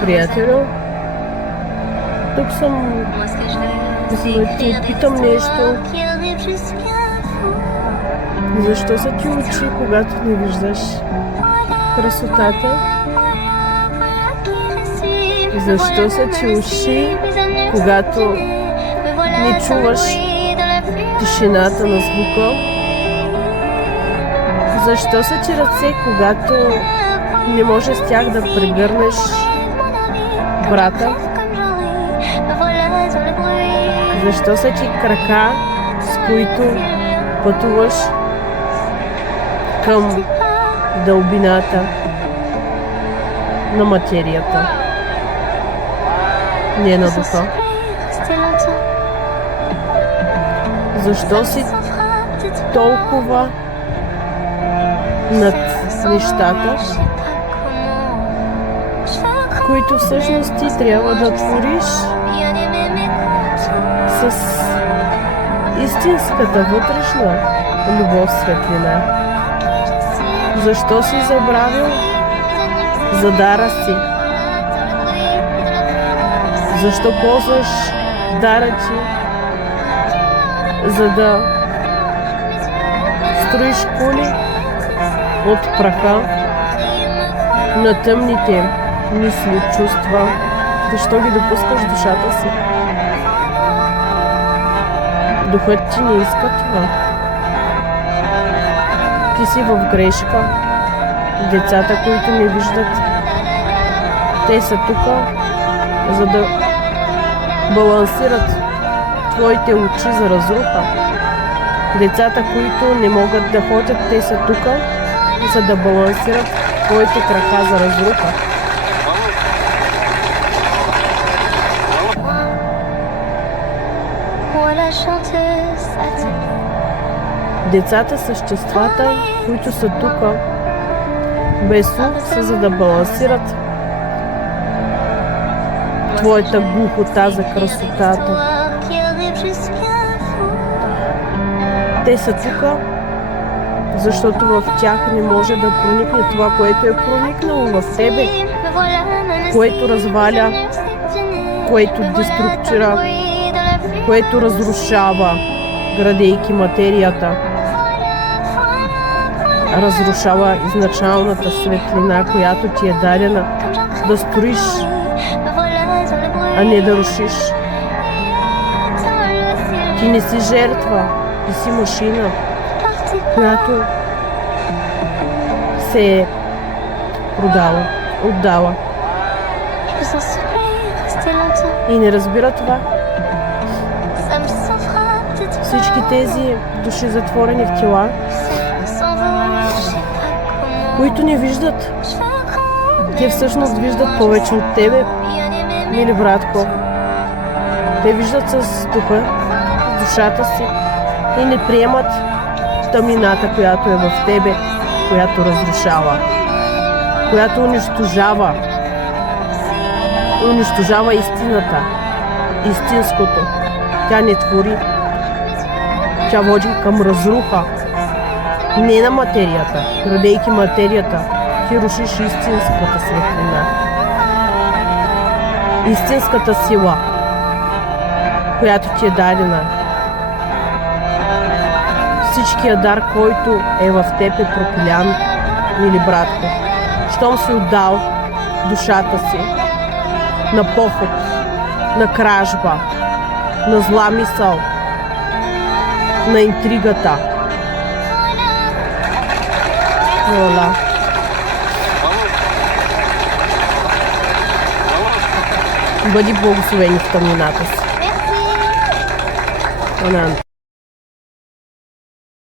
Приятелю, тук съм за да ти питам нещо. Защо са ти очи, когато не виждаш красотата? Защо са ти уши, когато не чуваш тишината на звука? Защо са ти ръце, когато не можеш с тях да прегърнеш брата? Защо са ти крака, с които пътуваш към дълбината на материята, не на духа? Защо си толкова над нещата, които всъщност ти трябва да твориш с истинската вътрешна любов, светлина? Защо си забравил за дара си? Защо ползваш дара ти, за да строиш кули от праха на тъмните мисли, чувства? Защо ги допускаш в душата си? Духът ти не иска това. Ти си в грешка. Децата, които не виждат, те са тук, за да балансират твоите очи за разруха. Децата, които не могат да ходят, те са тук, за да балансират твоите крака за разруха. Децата, съществата, които са тук, без слух, са за да балансират твоята глухота за красотата. Те са тук, защото в тях не може да проникне това, което е проникнало в тебе, което разваля, което деструктира, което разрушава, градейки материята. Разрушава изначалната светлина, която ти е дадена да строиш, а не да рушиш. Ти не си жертва, ти си машина, която се е продала, отдала. И не разбира това. Всички тези души, затворени в тела, които не виждат, те всъщност виждат повече от тебе, мили братко. Те виждат с духа, с душата си и не приемат тъмнината, която е в тебе, която разрушава, която унищожава истината, истинското. Тя не твори, тя води към разруха. Не на материята. Градейки материята, ти рушиш истинската светлина. Истинската сила, която ти е дадена. Всичкия дар, който е в теб, е пропилян, мили братко. Щом си отдал душата си на поход, на кражба, на зла мисъл, на интригата. Воля. Бъди благословени в тъмнината си.